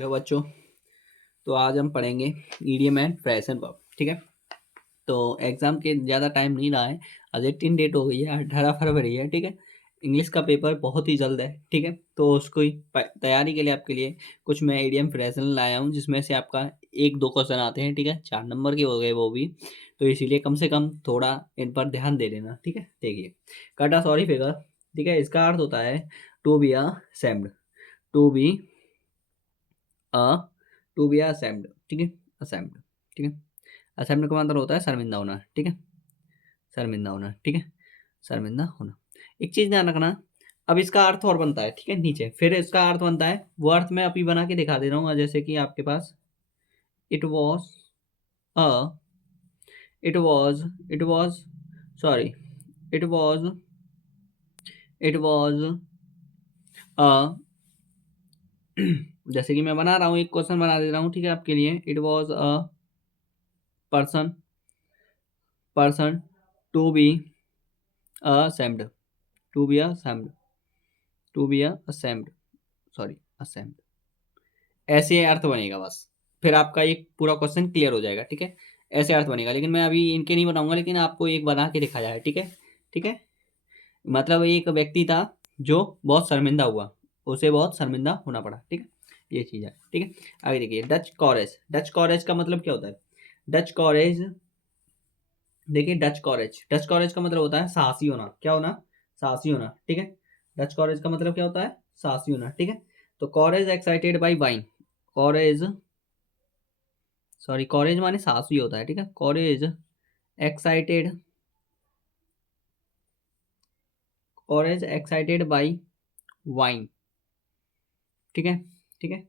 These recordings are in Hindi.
हेलो बच्चों। तो आज हम पढ़ेंगे idiom and phrase and verb. ठीक है। तो एग्जाम के ज़्यादा टाइम नहीं रहा है। आज 18 डेट हो गई है, 18 फरवरी है। ठीक है। इंग्लिश का पेपर बहुत ही जल्द है। ठीक है। तो उसको तैयारी के लिए आपके लिए कुछ मैं ईडियम फ्रेज लाया हूँ, जिसमें से आपका 1-2 क्वेश्चन आते हैं। ठीक है। 4 नंबर के हो गए वो भी। तो इसीलिए कम से कम थोड़ा इन पर ध्यान दे देना। ठीक है। देखिए, कटा सॉरी फिगर। ठीक है। इसका अर्थ होता है to be ashamed. To be uh to be ashamed. ठीक है। असेम्ड। ठीक है। असेम्ड का मतलब होता है शर्मिंदा होना। ठीक है। शर्मिंदा होना। ठीक है। शर्मिंदा होना। एक चीज ध्यान रखना। अब इसका अर्थ और बनता है। ठीक है। नीचे फिर इसका अर्थ बनता है, वो अर्थ मैं अभी बना के दिखा दे रहा हूँ। जैसे कि आपके पास it was a it was it was sorry it was it was a जैसे कि मैं बना रहा हूँ, एक क्वेश्चन बना दे रहा हूँ। ठीक है। आपके लिए it was a person person to be ashamed to be ashamed to be ashamed sorry ashamed। ऐसे अर्थ बनेगा बस। फिर आपका एक पूरा क्वेश्चन क्लियर हो जाएगा। ठीक है। ऐसे अर्थ बनेगा, लेकिन मैं अभी इनके नहीं बनाऊंगा, लेकिन आपको एक बना के दिखाया है। ठीक है। ठीक है। मतलब एक व्यक्ति था जो बहुत शर्मिंदा हुआ, उसे बहुत शर्मिंदा होना पड़ा। ठीक है। ये चीज है। ठीक है। आगे देखिए, डच कॉरेज। डच कॉरेज का मतलब क्या होता है? डच कॉरेज, देखिए, डच कॉरेज का मतलब होता है साहसी होना। क्या होना? साहसी होना। ठीक है। डच कॉरेज का मतलब क्या होता है? साहसी होना। ठीक है। तो कॉरेज एक्साइटेड बाई वाइन। कॉरेज कॉरेज माने साहसी होता है। ठीक है। कॉरेज एक्साइटेड कॉरेज एक्साइटेड बाई वाइन। ठीक है। ठीक है।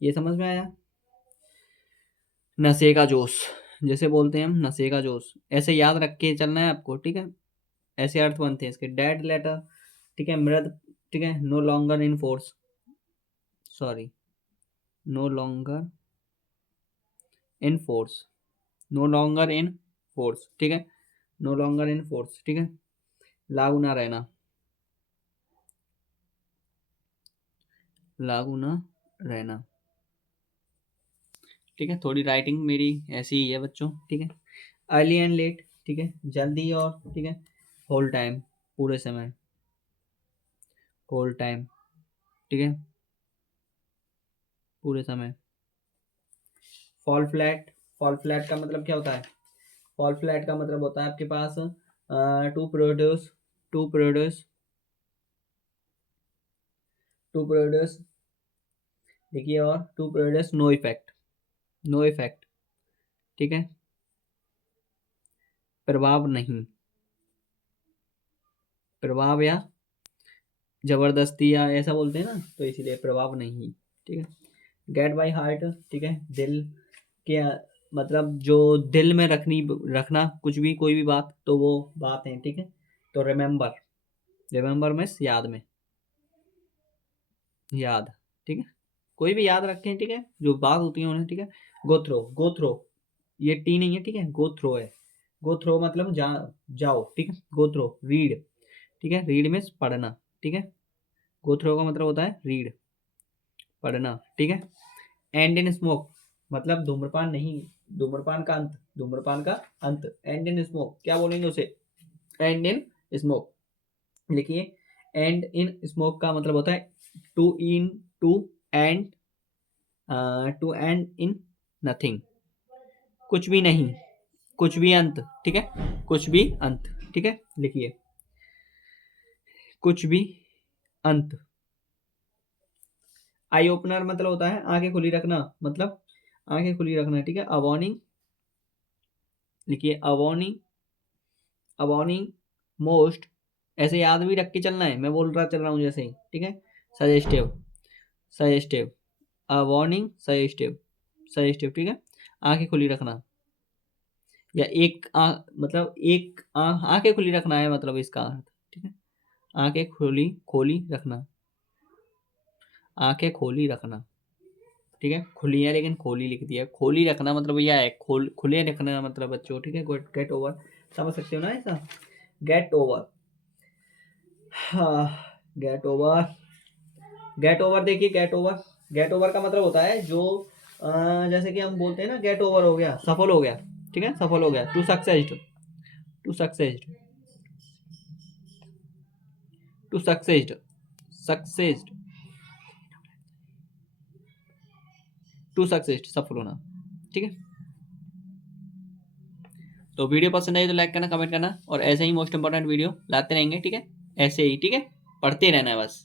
ये समझ में आया? नशे का जोश, जैसे बोलते हैं हम, नशे का जोश। ऐसे याद रख के चलना है आपको। ठीक है। ऐसे अर्थ बनते हैं इसके। Dead letter. ठीक है। मृत। ठीक है। No longer in force. Sorry, no longer in force. No longer in force. ठीक है। No longer in force. ठीक है। लागू ना रहना। लागू ना रहना। ठीक है। थोड़ी राइटिंग मेरी ऐसी ही है बच्चों। ठीक है। Early and let. ठीक है। जल्दी और, ठीक है, होल टाइम, पूरे समय, होल टाइम। ठीक है। पूरे समय। Fall flat. फॉल फ्लैट का मतलब क्या होता है? फॉल फ्लैट का मतलब होता है आपके पास to produce to produce to produce देखिए, और to produce no effect. No effect. ठीक है। प्रभाव नहीं। प्रभाव या जबरदस्ती या ऐसा बोलते हैं ना, तो इसीलिए प्रभाव नहीं। ठीक है। Get by heart. ठीक है। दिल के, मतलब जो दिल में रखना कुछ भी, कोई भी बात, तो वो बात है। ठीक है। तो रिमेम्बर। रिमेम्बर में याद में, याद। ठीक है। कोई भी याद रखें। ठीक है। जो बात होती है उन्हें। ठीक है। गो थ्रो। गो थ्रो, ये टी नहीं है। ठीक है। गो थ्रो है। गो थ्रो मतलब जाओ। ठीक है। गो थ्रो, रीड। ठीक है। रीड मीन्स पढ़ना। ठीक है। गो थ्रो का मतलब होता है रीड, पढ़ना। ठीक है। एंड इन स्मोक मतलब धूम्रपान नहीं, धूम्रपान का अंत, धूम्रपान का अंत। एंड इन स्मोक क्या बोलेंगे उसे? End in smoke. लिखिए, एंड इन स्मोक का मतलब होता है to in to end to end in nothing. कुछ भी नहीं, कुछ भी अंत। ठीक है। कुछ भी अंत। ठीक है। लिखिए, कुछ भी अंत। आई ओपनर मतलब होता है आंखें खुली रखना, मतलब आंखें खुली रखना। ठीक है। अवॉर्निंग। लिखिए, अवॉर्निंग, अवॉर्निंग मोस्ट। ऐसे याद भी रख के चलना है, मैं चल रहा हूँ जैसे ही। ठीक है। सजेस्टिव। सजेस्टिव। अवॉर्निंग सजेस्टिव। सजेस्टिव। ठीक है। आंखें खुली रखना, या मतलब आंखें खुली रखना है, मतलब इसका अर्थ। ठीक है। आंखें खुली खोली रखना, आंखें खोली रखना। ठीक है। खुली है लेकिन खोली लिख दिया। खोली रखना मतलब यह है, खुले रखना मतलब बच्चों। ठीक है। गेट ओवर, समझ सकते हो ना ऐसा? Get over. हाँ, गेट ओवर। गेट ओवर देखिए, गेट ओवर गेट ओवर का मतलब होता है जो जैसे कि हम बोलते हैं ना, गेट ओवर हो गया, सफल हो गया, ठीक है, सफल हो गया, टू सक्सेस्ड, टू सक्सेस्ड, टू सक्सेस्ड, सक्सेस्ड, टू सक्सेस्ड, सफल होना, ठीक है। तो वीडियो पसंद आई तो लाइक करना, कमेंट करना, और ऐसे ही मोस्ट इंपॉर्टेंट वीडियो लाते रहेंगे, ठीक है, ऐसे ही, ठीक है, पढ़ते रहना है बस।